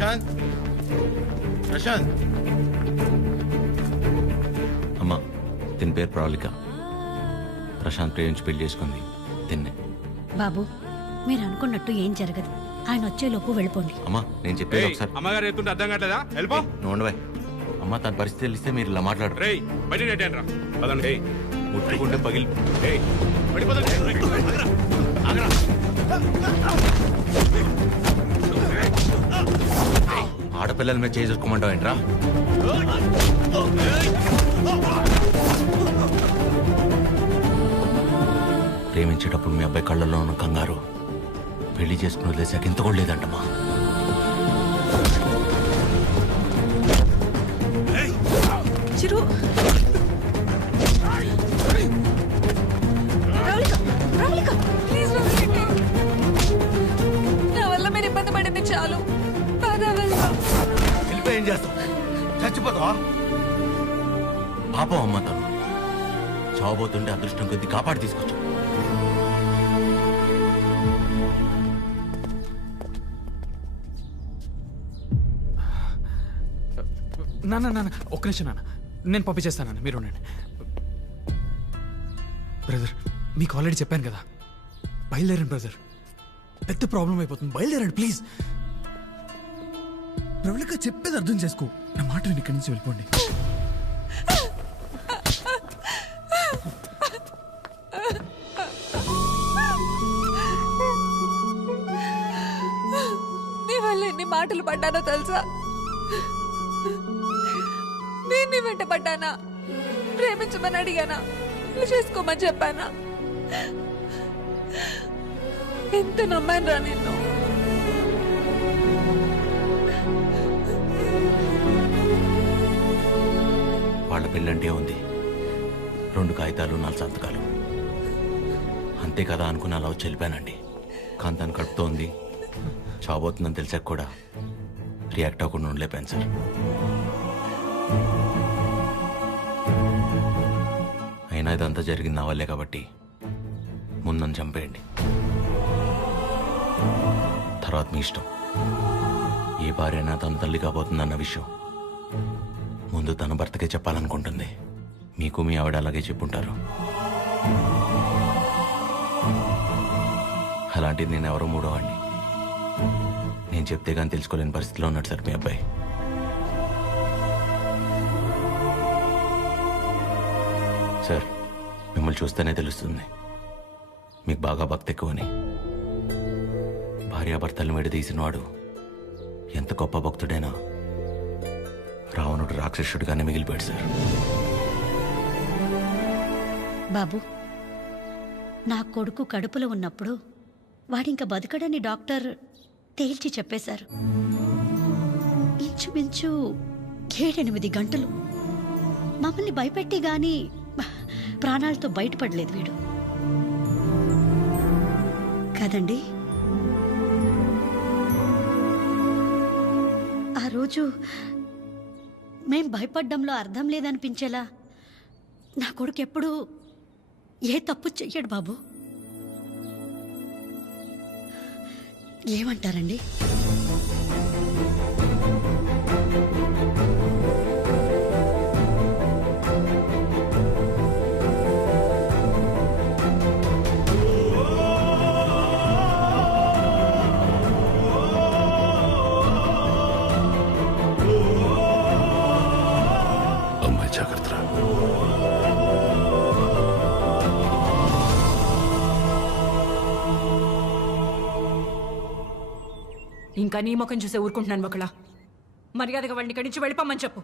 ప్రశాంత్ ప్రశాంత్ అమ్మా దీని పేరు ప్రవళిక. ప్రశాంత్ ప్రేమించి పెళ్లి చేసుకుంది తిన్నే. బాబు మీరు అనుకున్నట్టు ఏం జరగదు. ఆయన వచ్చేలోపు వెళ్ళిపోండి. అమ్మా నేను చెప్పేది ఒకసారి. అమ్మగారు ఎత్తుంటే అర్థం కావట్లేదా? వెళ్ళిపో. నోండవే అమ్మా, తన పరిస్థితి తెలిస్తే మీరు ఇలా మాట్లాడరు. రేయ్ బయట నెట్టేయండిరా. పదండి. ముట్టుకుంటే పగిలి ఆడపిల్లల మీద చేసుకోమంటావు ఏంట్రా? ప్రేమించేటప్పుడు మీ అబ్బాయి కళ్ళల్లో ఉన్న కంగారు పెళ్లి చేసుకుని వదిలేసాక ఇంత కూడా లేదంటమ్మా. చిరు ప్లీజ్ నా వల్ల మీరు ఇబ్బంది పడింది చాలు. వెళ్ళిపోయి ఏం చేస్తావు? చచ్చిపోతావా? పాపం అమ్మ తను చావబోతుంటే అదృష్టం కొద్ది కాపాడి తీసుకొచ్చు. నాన్న ఒక్క నిమిషం నాన్న, నేను పంపించేస్తాను. మీరు ఉండండి. బ్రదర్ మీకు ఆల్రెడీ చెప్పాను కదా, బయలుదేరండి బ్రదర్. పెద్ద ప్రాబ్లం అయిపోతుంది, బయలుదేరండి ప్లీజ్. ప్రవళిక చెప్పేది అర్థం చేసుకో. నా మాట నేను ఇక్కడి నుంచి వెళ్ళిపోండి. నీ వల్ల ఎన్ని మాటలు పడ్డానో తెలుసా? నేను నీ వెంట పడ్డానా? ప్రేమించమని అడిగానా? నువ్వు చేసుకోమని చెప్పానా? ఎంత నమ్మాను రా నిన్ను. వాళ్ళ పెళ్ళంటే ఉంది 2 కాగితాలు 4 సంతకాలు అంతే కదా అనుకుని అలా వచ్చి వెళ్ళిపోయానండి. కానీ తను కడుపుతోంది, చావబోతుందని తెలిసాక కూడా రియాక్ట్ అవ్వకుండా ఉండలేపాను సార్. అయినా ఇదంతా జరిగింది నా వల్లే కాబట్టి ముందు నన్ను చంపేయండి, తర్వాత మీ ఇష్టం. ఏ భార్య అయినా తన తల్లి కాబోతుందన్న విషయం ముందు తన భర్తకే చెప్పాలనుకుంటుంది. మీకు మీ ఆవిడ అలాగే చెప్పుంటారు. అలాంటిది నేను ఎవరో మూడోవాడిని. నేను చెప్తే కానీ తెలుసుకోలేని పరిస్థితిలో ఉన్నాడు సార్ మీ అబ్బాయి. సార్ మిమ్మల్ని చూస్తేనే తెలుస్తుంది మీకు బాగా భక్తి ఎక్కువని. భార్యాభర్తలను విడదీసినవాడు ఎంత గొప్ప భక్తుడైనా రావణుడు రాక్షసుడిగానే మిగిలిపోయాడు సార్. బాబు నా కొడుకు కడుపులో ఉన్నప్పుడు వాడింక బతకడని డాక్టర్ తేల్చి చెప్పేశారు. ఇంచుమించు 7-8 గంటలు మమ్మల్ని భయపెట్టి గాని ప్రాణాలతో బయటపడలేదు వీడు కదండి. ఆ రోజు మేం భయపడ్డంలో అర్థం లేదనిపించేలా నా కొడుకు ఎప్పుడూ ఏ తప్పు చెయ్యడు బాబు. ఏమంటారండి? అమ్మాయి జాగ్రత్త. ఇంకా నీ ముఖం చూసే ఊరుకుంటున్నాను ఒకలా. మర్యాదగా వాడిని ఇక్కడి నుంచి వెళ్ళిపోమని చెప్పు.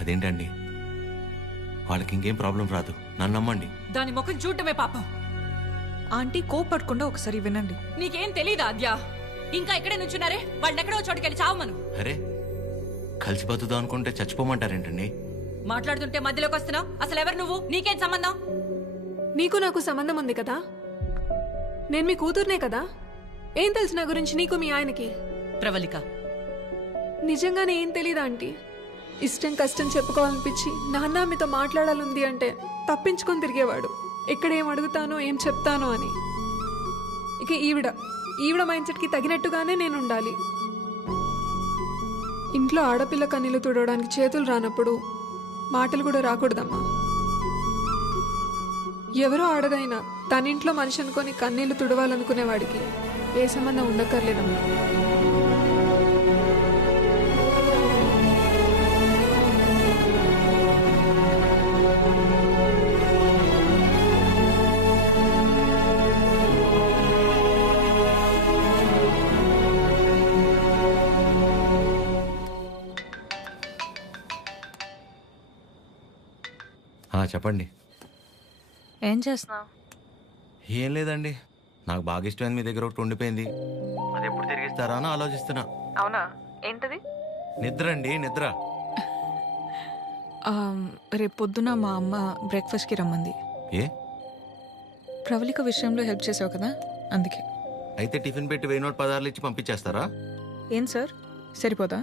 అదేంటండి, వాళ్ళకి ఇంకేం ప్రాబ్లం రాదు, నన్ను నమ్మండి. దాని ముఖం చూడటమే పాపం. ఆంటీ కోపడకుండా ఒకసారి వినండి. నీకేం తెలీదా అద్యా? ఇంకా ఇక్కడే నుంచున్నారే, వాళ్ళని ఎక్కడో చోటుకెళ్ళి చావమను. అరే కలిసి బతుకుదాం అనుకుంటే చచ్చిపోమంటారేంటండి? మాట్లాడుతుంటే మధ్యలోకి వస్తున్నావు. అసలు ఎవరు నువ్వు? నీకేం సంబంధం? నీకు నాకు సంబంధం ఉంది కదా. నేను మీ కూతుర్నే కదా. ఏం తెలుసు నా గురించి నీకు మీ ఆయనకి? ప్రవళిక నిజంగానే ఏం తెలీదా ఆంటీ? ఇష్టం కష్టం చెప్పుకోవాలనిపించి నాన్న మీతో మాట్లాడాలంది అంటే తప్పించుకొని తిరిగేవాడు. ఎక్కడ ఏం అడుగుతానో ఏం చెప్తానో అని. ఇక ఈవిడ మైండ్ సెట్కి తగినట్టుగానే నేను ఉండాలి. ఇంట్లో ఆడపిల్ల కన్నీళ్ళు తుడవడానికి చేతులు రానప్పుడు మాటలు కూడా రాకూడదమ్మా. ఎవరో ఆడదైనా తన ఇంట్లో మనిషి అనుకొని కన్నీళ్లు తుడవాలనుకునేవాడికి ఏ సంబంధం ఉండక్కర్లేదమ్మా. చెప్పండి. ఏం చేస్తున్నావు? ఏం లేదండి, నాకు బాగా ఇష్టమైంది మీ దగ్గర ఒకటి ఉండిపోయింది. అది ఎప్పుడు తిరిగిస్తారా అని ఆలోచిస్తున్నా. అవునా, ఏంటది? నిద్ర అండి, నిద్ర. రేపు పొద్దున మా అమ్మ బ్రేక్ఫాస్ట్కి రమ్మంది. ఏ? ప్రవళిక విషయంలో హెల్ప్ చేసావు కదా, అందుకే. అయితే టిఫిన్ పెట్టి 1000 నోట్ 10 ఇచ్చి పంపించేస్తారా? ఏం సార్, సరిపోదా?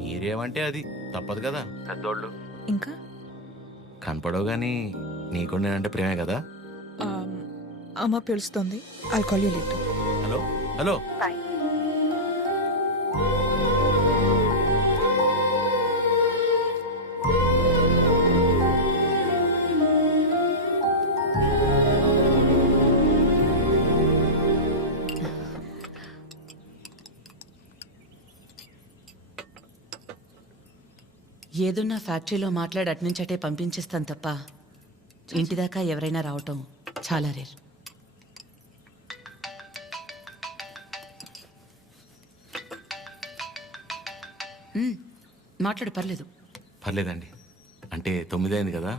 మీరేమంటే అది తప్పదు కదా, పెద్దోళ్ళు. ఇంకా కనపడవు కానీ నీకు నేనంటే ప్రేమే కదా. అమ్మ పిలుస్తుంది, I'll call you later. Hello hello. ఏదున్నా ఫ్యాక్టరీలో మాట్లాడి అట్నుంచటే పంపించేస్తాను తప్ప ఇంటిదాకా ఎవరైనా రావటం చాలా రేర్. మాట్లాడు, పర్లేదు. పర్లేదండి, అంటే 9 అయింది కదా,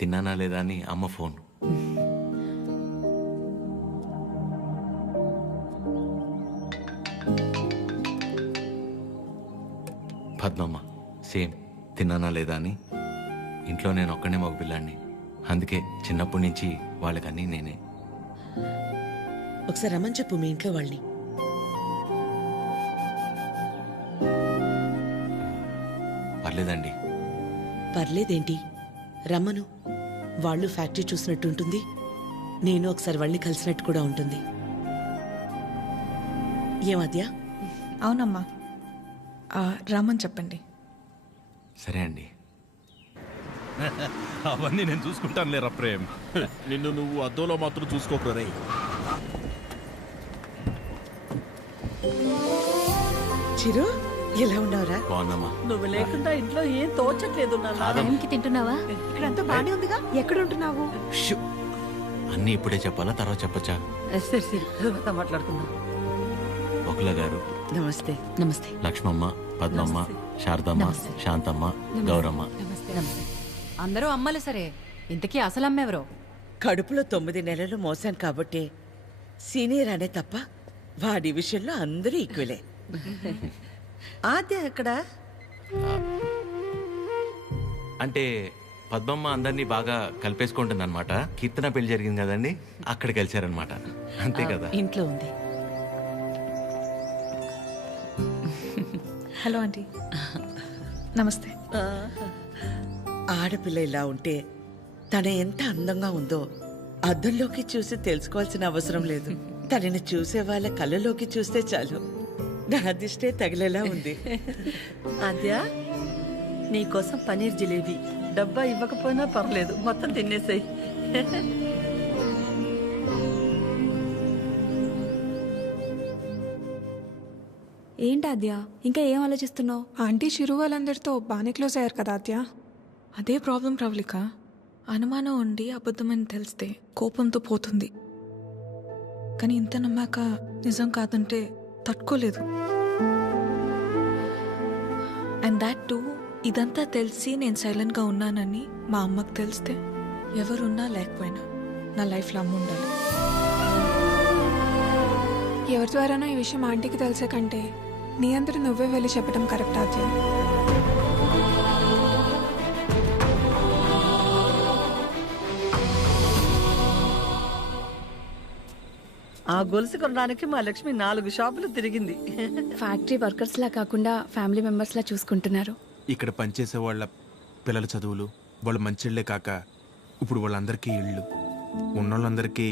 తిన్నానా లేదా అని అమ్మ ఫోన్. పద్మమ్మ సేమ్, తిన్నానా లేదా అని. ఇంట్లో నేను ఒక్కనే మగ పిల్లాడిని, అందుకే చిన్నప్పటి నుంచి వాళ్ళకన్నీ నేనే. ఒకసారి రమ్మని చెప్పు మీ ఇంట్లో వాళ్ళని. పర్లేదండి. పర్లేదేంటి, రమ్మను. వాళ్ళు ఫ్యాక్టరీ చూసినట్టు ఉంటుంది, నేను ఒకసారి వాళ్ళని కలిసినట్టు కూడా ఉంటుంది. ఏమద్యా? అవునమ్మా, రమ్మని చెప్పండి. సరే అండి. అవన్నీ నేను చూసుకుంటాను లేరా ప్రేమ్. నిన్ను నువ్వు అద్దంలో మాత్రం చూసుకోకరే. చిరు, ఎలా ఉన్నావురా? బాగున్నామా? నువ్వు లేకుండా ఇంట్లో ఏం తోచట్లేదు. టైంకి తింటున్నావా? ఇక్కడంతా బానే ఉందిగా, ఎక్కడ ఉంటున్నావు? షూ. అన్నీ ఇప్పుడే చెప్పాలా, తర్వాత చెప్పచ్చా? సరే తర్వాత మాట్లాడుకుందాం. బకుల గారు, నమస్తే. నమస్తే. లక్ష్మమ్మ, పద్మమ్మ, శారదమ్మ, శాంతమ్మ, గౌరమ్మ. నమస్తే. అందరూ అమ్మలే సరే, ఇంతకీ అసలు అమ్మెవరో? కడుపులో 9 నెలలు మోసాను కాబట్టి సీనియర్ అనే తప్ప వాడి విషయంలో అందరూ ఈక్వలే. ఆద్య ఎక్కడ? అంటే పద్మమ్మ అందరినీ బాగా కలిపేసుకుంటుంది అనమాట. కీర్తన పెళ్లి జరిగింది కదండి, అక్కడ కలిశారనమాట. అంతే కదా. ఇంట్లో ఉంది. Hello aunty. నమస్తే. ఆడపిల్ల ఇలా ఉంటే తన ఎంత అందంగా ఉందో అద్దంలోకి చూసి తెలుసుకోవాల్సిన అవసరం లేదు. తనని చూసే వాళ్ళ కళ్ళలోకి చూస్తే చాలు. నా దిష్టే తగిలేలా ఉంది. అద్యా, నీకోసం పనీర్ జిలేబీ డబ్బా ఇవ్వకపోయినా పర్లేదు, మొత్తం తినేసాయి. ఏంటి ఆద్య, ఇంకా ఏం ఆలోచిస్తున్నావు? ఆంటీ చిరు వాళ్ళందరితో బాగానే క్లోజ్ అయ్యారు కదా ఆద్య. అదే ప్రాబ్లం ప్రవళిక. అనుమానం ఉండి అబద్ధమని తెలిస్తే కోపంతో పోతుంది, కానీ ఇంత నమ్మాక నిజం కాదంటే తట్టుకోలేదు. అండ్ దాట్ టూ, ఇదంతా తెలిసి నేను సైలెంట్గా ఉన్నానని మా అమ్మకు తెలిస్తే ఎవరున్నా లేకపోయినా నా లైఫ్లో అమ్మ ఉండాలి. ఎవరి ద్వారానో ఈ విషయం ఆంటీకి తెలిసే కంటే నీ అందరూ నువ్వే వెళ్ళి చెప్పడం కరెక్ట్ ఆద్య. ఆ గొలుసు కొనడానికి మా లక్ష్మి 4 షాపులు తిరిగింది. ఫ్యాక్టరీ వర్కర్స్ లా కాకుండా ఫ్యామిలీ మెంబర్స్ లా చూసుకుంటున్నారు. ఇక్కడ పనిచేసే వాళ్ళ పిల్లల చదువులు, వాళ్ళ మంచిళ్లే కాక ఇప్పుడు వాళ్ళందరికీ ఇళ్ళు ఉన్నోళ్ళందరికీ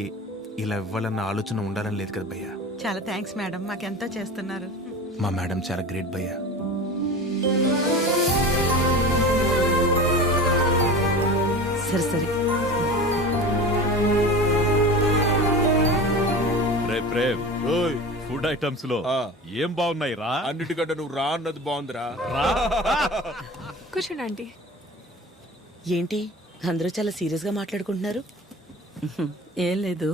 ఇలా ఇవ్వాలన్న ఆలోచన ఉండాలని లేదు కదా భయ్యా. చాలా థ్యాంక్స్ మేడం, మాకెంతో చేస్తున్నారు. మా మేడం చాలా గ్రేట్ భయ్యా. సరే సరే. ప్రేమ్ ఫుడ్ ఐటమ్స్ లో ఏం బాగున్నాయి రా? అన్నిటికంటే నువ్వు రా అన్నది బాగుందిరా. కూర్చోండి ఆంటీ. ఏంటి అందరూ చాలా సీరియస్గా మాట్లాడుకుంటున్నారు? ఏం లేదు,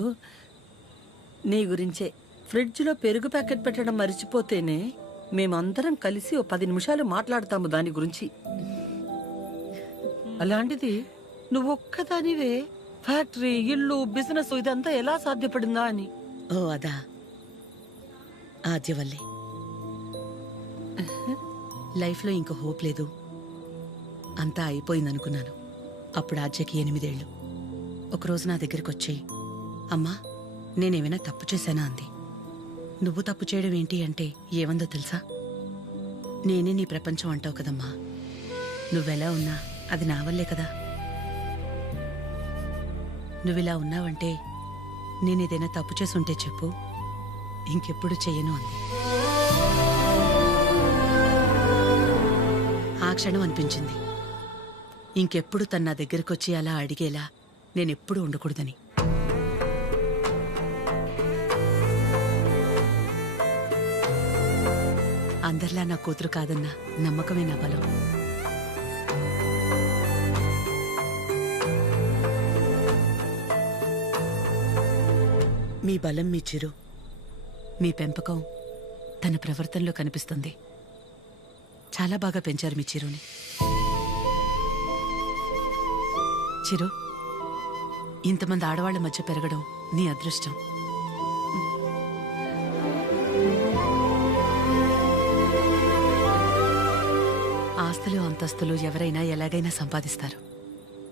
నీ గురించే. ఫ్రిడ్జ్లో పెరుగు ప్యాకెట్ పెట్టడం మర్చిపోతేనే మేమందరం కలిసి ఓ 10 నిమిషాలు మాట్లాడతాము దాని గురించి. అలాంటిది నువ్వు ఒక్కదానివే ఫ్యాక్టరీ, ఇల్లు, బిజినెస్ ఇదంతా ఎలా సాధ్యపడిందా అని. ఓ అదా, ఆద్యవల్లి. లైఫ్లో ఇంకో హోప్ లేదు, అంతా అయిపోయిందనుకున్నాను. అప్పుడు ఆద్యకి 8 ఏళ్ళు. ఒకరోజు నా దగ్గరికి వచ్చి, అమ్మా నేనేమైనా తప్పు చేశానా అంది. నువ్వు తప్పు చేయడం ఏంటి అంటే ఏమందో తెలుసా? నేనే నీ ప్రపంచం అంటావు కదమ్మా, నువ్వెలా ఉన్నా అది నా వల్లే కదా. నువ్విలా ఉన్నావంటే నేనేదైనా తప్పు చేసుంటే చెప్పు, ఇంకెప్పుడు చెయ్యను అంది. ఆ క్షణం అనిపించింది ఇంకెప్పుడు తన నా దగ్గరకు వచ్చి అలా అడిగేలా నేనెప్పుడు ఉండకూడదని. అందరిలా నా కూతురు కాదన్న నమ్మకమే నా బలం. మీ బలం మీ చిరు, మీ పెంపకం తన ప్రవర్తనలో కనిపిస్తుంది. చాలా బాగా పెంచారు మీ చిరుని. చిరు, ఇంతమంది ఆడవాళ్ల మధ్య పెరగడం నీ అదృష్టం. ఆస్తులు అంతస్తులు ఎవరైనా ఎలాగైనా సంపాదిస్తారు,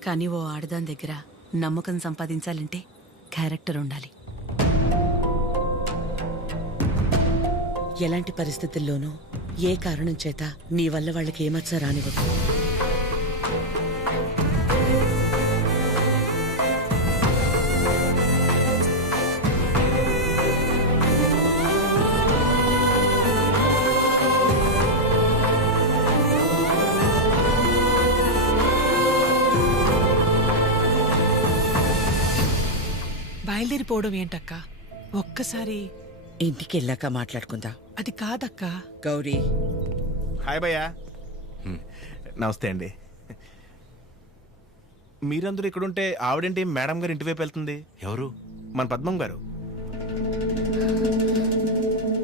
కానీ ఓ ఆడదాని దగ్గర నమ్మకం సంపాదించాలంటే క్యారెక్టర్ ఉండాలి. ఎలాంటి పరిస్థితుల్లోనూ ఏ కారణం చేత నీ వల్ల వాళ్ళకి ఏమచ్చ రానివ్వదు. బయలుదేరిపోవడం ఏంటక్క? ఒక్కసారి ఇంటికి వెళ్ళాక మాట్లాడుకుందా. అది కాదక్క. గౌరీ. హాయ్ భయ్యా. నమస్తే అండి. మీరందరూ ఇక్కడుంటే ఆవిడేంటి మేడం గారు ఇంటివైపు వెళ్తుంది? ఎవరు? మన పద్మం గారు.